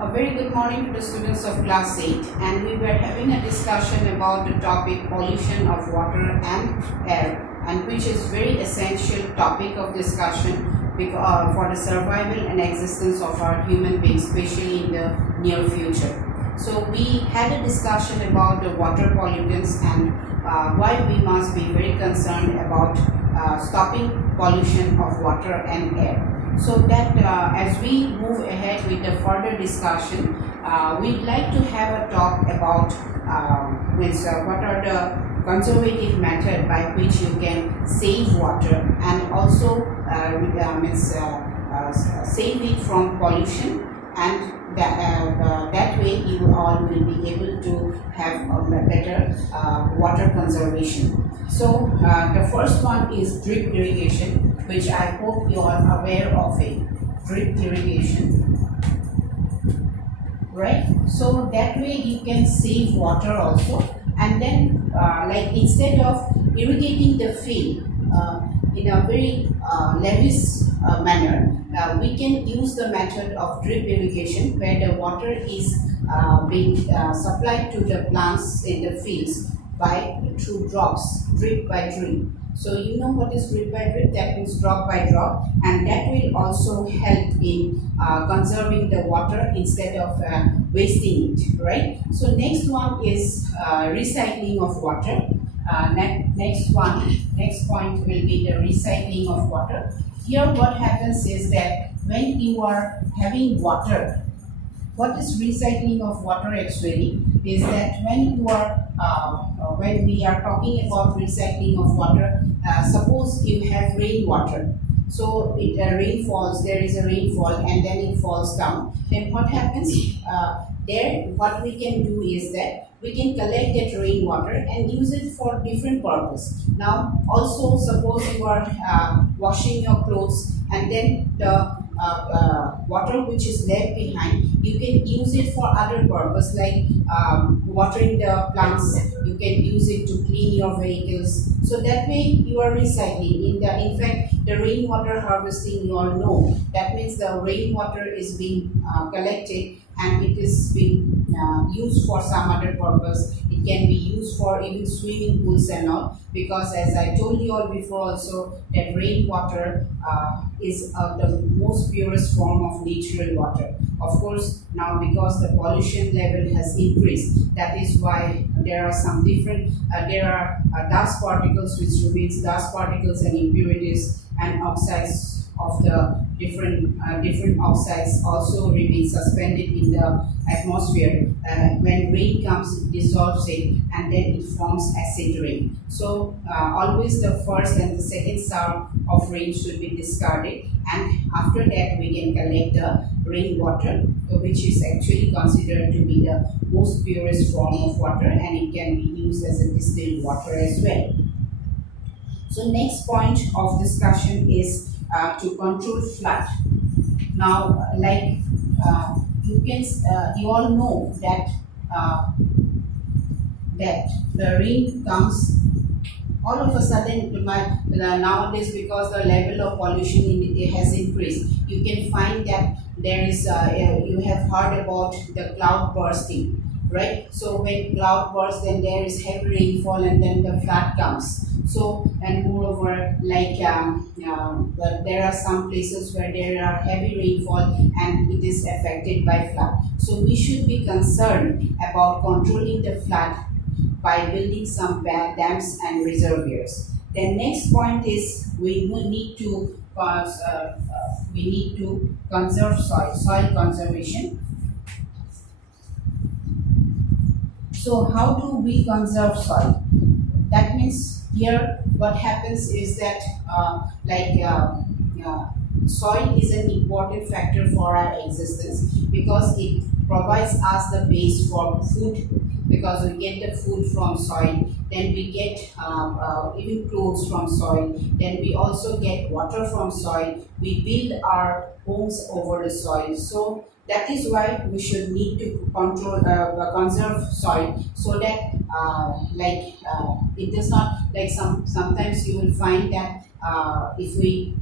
A very good morning to the students of class 8, and we were having a discussion about the topic pollution of water and air, and which is very essential topic of discussion because, for the survival and existence of our human beings, especially in the near future. So we had a discussion about the water pollutants and why we must be very concerned about stopping pollution of water and air. So that as we move ahead with the further discussion, we'd like to have a talk about what are the conservative method by which you can save water and also save it from pollution, and that way you all will be able to have a better water conservation. So the first one is drip irrigation, which I hope you are aware of it. Drip irrigation, right? So that way you can save water also, and then like instead of irrigating the field in a very lavish manner, we can use the method of drip irrigation, where the water is being supplied to the plants in the fields through drops, drip by drip. So you know what is drip by drip? That means drop by drop, and that will also help in conserving the water instead of wasting it, right? So next one is recycling of water. Next point will be the recycling of water. Here what happens is that when you are having water, what is recycling of water actually is that when we are talking about recycling of water, suppose you have rainwater. So rain falls, there is a rainfall and then it falls down. Then what happens? What we can do is that we can collect that rainwater and use it for different purpose. Now also suppose you are washing your clothes, and then the water which is left behind, you can use it for other purpose, like watering the plants. You can use it to clean your vehicles. So that way you are recycling. In fact, the rainwater harvesting, you all know, that means the rainwater is being collected and it is being used for some other purpose. It can be used for even swimming pools and all, because as I told you all before also, that rainwater is the most purest form of natural water. Of course, now because the pollution level has increased, that is why there are some different, there are dust particles which remains dust particles and impurities, and oxides of the different oxides also remain suspended in the atmosphere. When rain comes, it dissolves it and then it forms acid rain. So always the first and the second shower of rain should be discarded, and after that we can collect the rainwater, which is actually considered to be the most purest form of water, and it can be used as a distilled water as well. So next point of discussion is to control flood. Now, like you all know that that the rain comes all of a sudden. Nowadays, because the level of pollution it has increased, you can find that there is you have heard about the cloud bursting, right? So when cloud bursts, then there is heavy rainfall and then the flood comes. So, and moreover, like there are some places where there are heavy rainfall and it is affected by flood. So we should be concerned about controlling the flood by building some dams and reservoirs. The next point is we need to conserve soil conservation. So how do we conserve soil? That means here what happens is that soil is an important factor for our existence, because it provides us the base for food, because we get the food from soil, then we get even clothes from soil, then we also get water from soil, we build our homes over the soil. So that is why we should need to conserve soil, so that it does not, like sometimes you will find that if we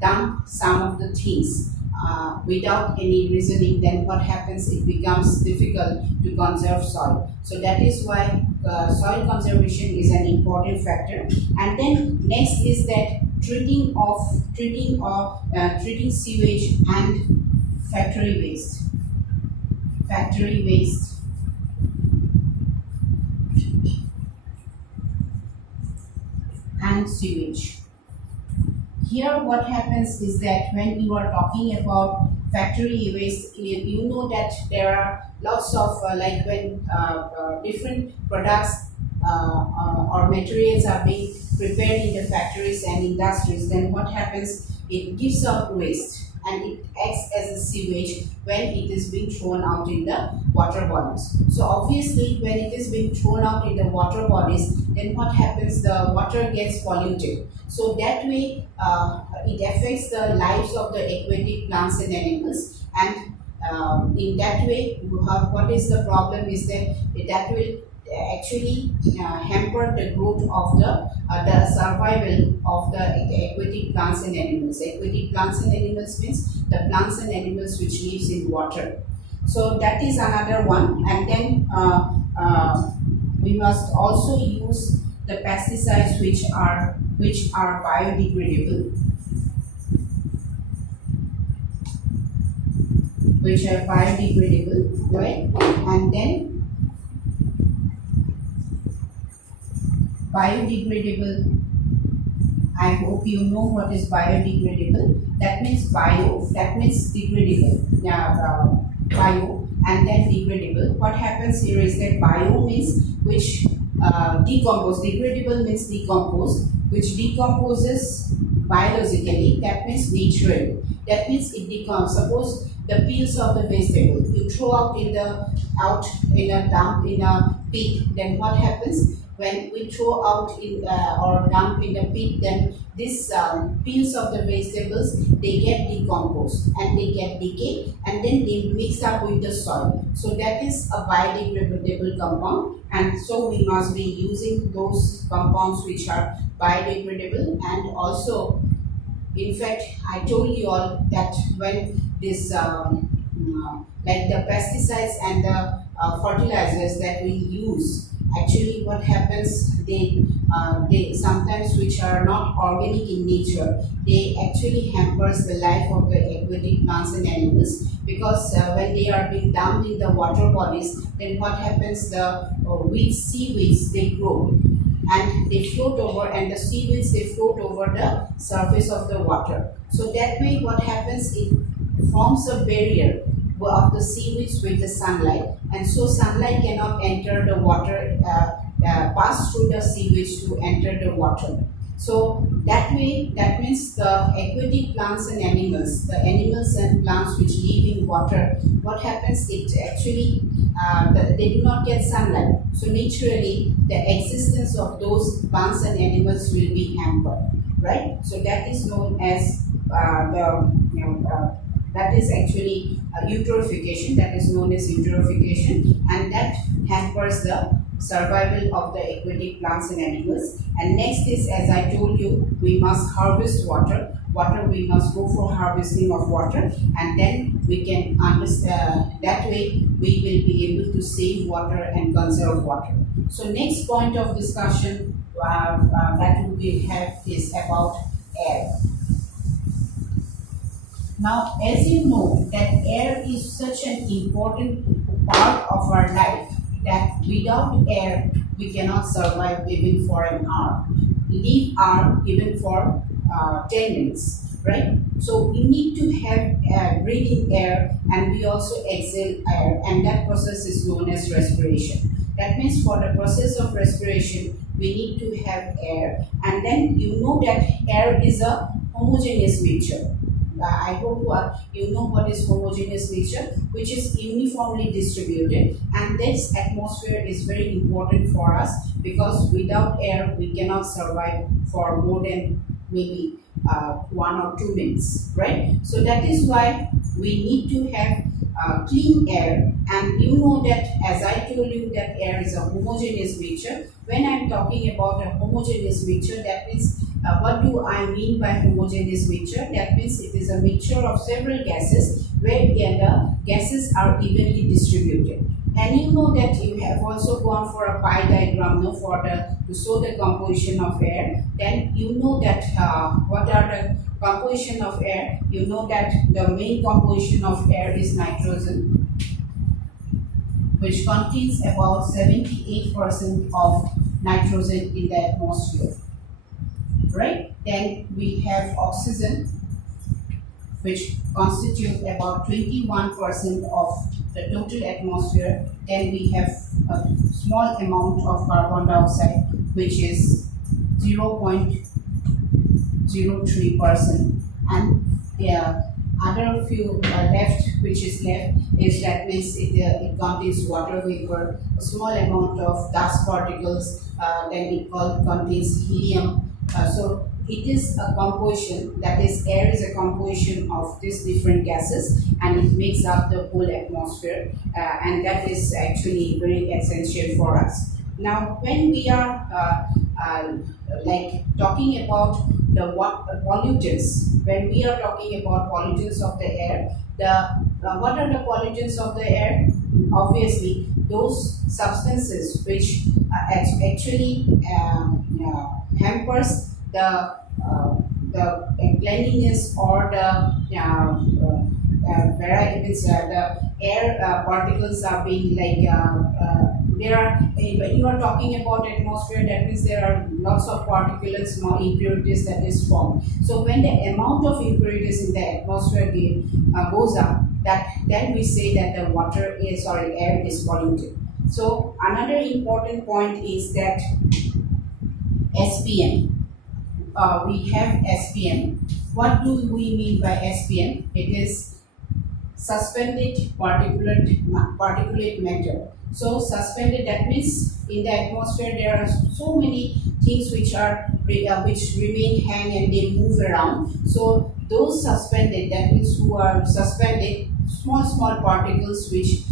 dump some of the things without any reasoning, then what happens? It becomes difficult to conserve soil. So that is why soil conservation is an important factor. And then next is that treating sewage and factory waste. Factory waste. And sewage. Here what happens is that when you are talking about factory waste, you know that there are lots of like when different products or materials are being prepared in the factories and industries, then what happens? It gives out waste and it acts as a sewage when it is being thrown out in the water bodies. So obviously when it is being thrown out in the water bodies, then what happens? The water gets polluted. So that way it affects the lives of the aquatic plants and animals, and in that way what is the problem is that that will actually hamper the growth of the survival of the aquatic plants and animals. Aquatic plants and animals means the plants and animals which lives in water. So that is another one. And then we must also use the pesticides which are biodegradable. Right? And then biodegradable. I hope you know what is biodegradable. That means bio, that means degradable. Bio and then degradable. What happens here is that bio means which decompose. Degradable means decompose, which decomposes biologically. That means naturally. That means it decomposes. Suppose the peels of the vegetable you throw out in a dump in a pit, then what happens? When we throw out in or dump in a pit, then these peels of the vegetables, they get decomposed and they get decay and then they mix up with the soil. So that is a biodegradable compound, and so we must be using those compounds which are biodegradable. And also, in fact, I told you all that when this like the pesticides and the fertilizers that we use, actually what happens, they sometimes, which are not organic in nature, they actually hampers the life of the aquatic plants and animals, because when they are being dumped in the water bodies, then what happens? The seaweeds, they grow and they float over, and the seaweeds, they float over the surface of the water. So that way what happens, it forms a barrier of the seaweeds with the sunlight, and so sunlight cannot enter the water, pass through the seaweeds to enter the water. So that way, that means the aquatic plants and animals, the animals and plants which live in water, what happens? It actually they do not get sunlight. So naturally, the existence of those plants and animals will be hampered, right? So that is known as that is actually eutrophication. That is known as eutrophication, and that hampers the survival of the aquatic plants and animals. And next is, as I told you, we must harvest water. We must go for harvesting of water, and then we can understand that way we will be able to save water and conserve water. So next point of discussion that we will have is about air. Now, as you know that air is such an important part of our life that without air we cannot survive even for an hour. Leave hour even for 10 minutes, right? So we need to have breathing air, and we also exhale air, and that process is known as respiration. That means for the process of respiration, we need to have air, and then you know that air is a homogeneous mixture. I hope you know what is homogeneous mixture, which is uniformly distributed, and this atmosphere is very important for us, because without air we cannot survive for more than maybe 1 or 2 minutes, right? So that is why we need to have clean air, and you know that, as I told you, that air is a homogeneous mixture. When I am talking about a homogeneous mixture, that means What do I mean by homogeneous mixture? That means it is a mixture of several gases where the gases are evenly distributed. And you know that you have also gone for a pi diagram, no, to show the composition of air. Then you know that what are the composition of air. You know that the main composition of air is nitrogen, which contains about 78% of nitrogen in the atmosphere, right? Then we have oxygen, which constitutes about 21% of the total atmosphere. Then we have a small amount of carbon dioxide, which is 0.03%, and other few left, which is left, is that means it contains water vapor, a small amount of dust particles, then it contains helium. So it is a composition, that is, air is a composition of these different gases, and it makes up the whole atmosphere, and that is actually very essential for us. Now, when we are like talking about the pollutants, when we are talking about pollutants of the air, what are the pollutants of the air? Obviously, those substances which actually hampers the cleanliness or the the air particles are being like there are, when you are talking about atmosphere, that means there are lots of particulates, small impurities that is formed. So when the amount of impurities in the atmosphere goes up, then we say that the air is polluted. So another important point is that SPM. We have SPM. What do we mean by SPM? It is suspended particulate matter. So suspended, that means in the atmosphere there are so many things which remain hang and they move around. So those suspended, that means who are suspended, small particles which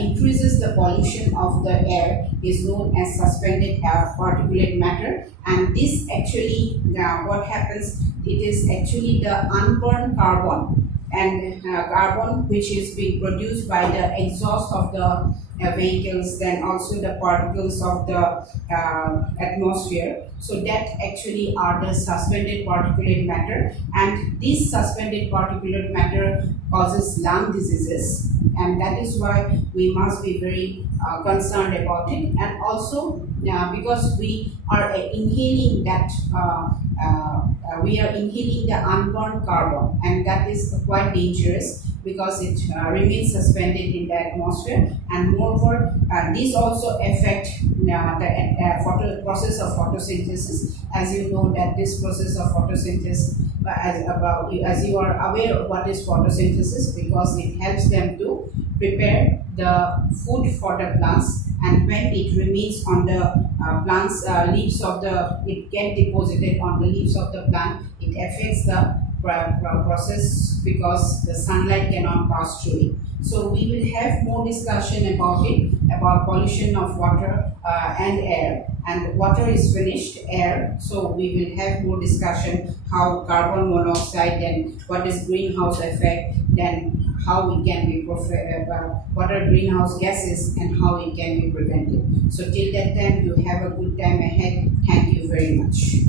increases the pollution of the air is known as suspended particulate matter. And this actually what happens, it is actually the unburned carbon, and carbon which is being produced by the exhaust of the vehicles, then also the particles of the atmosphere. So that actually are the suspended particulate matter, and this suspended particulate matter causes lung diseases, and that is why we must be very concerned about it. And also because we are inhaling that we are inhaling the unburned carbon, and that is quite dangerous because it remains suspended in the atmosphere. And moreover, these also affect the process of photosynthesis. As you know that this process of photosynthesis, as you are aware of what is photosynthesis, because it helps them to prepare the food for the plants, and when it remains on the plants leaves of it get deposited on the leaves of the plant, it affects the process because the sunlight cannot pass through it. So we will have more discussion about it, about pollution of water and air. And water is finished, air. So we will have more discussion how carbon monoxide, and what is greenhouse effect, then how we can be what are greenhouse gases and how it can be prevented. So till that time, you have a good time ahead. Thank you very much.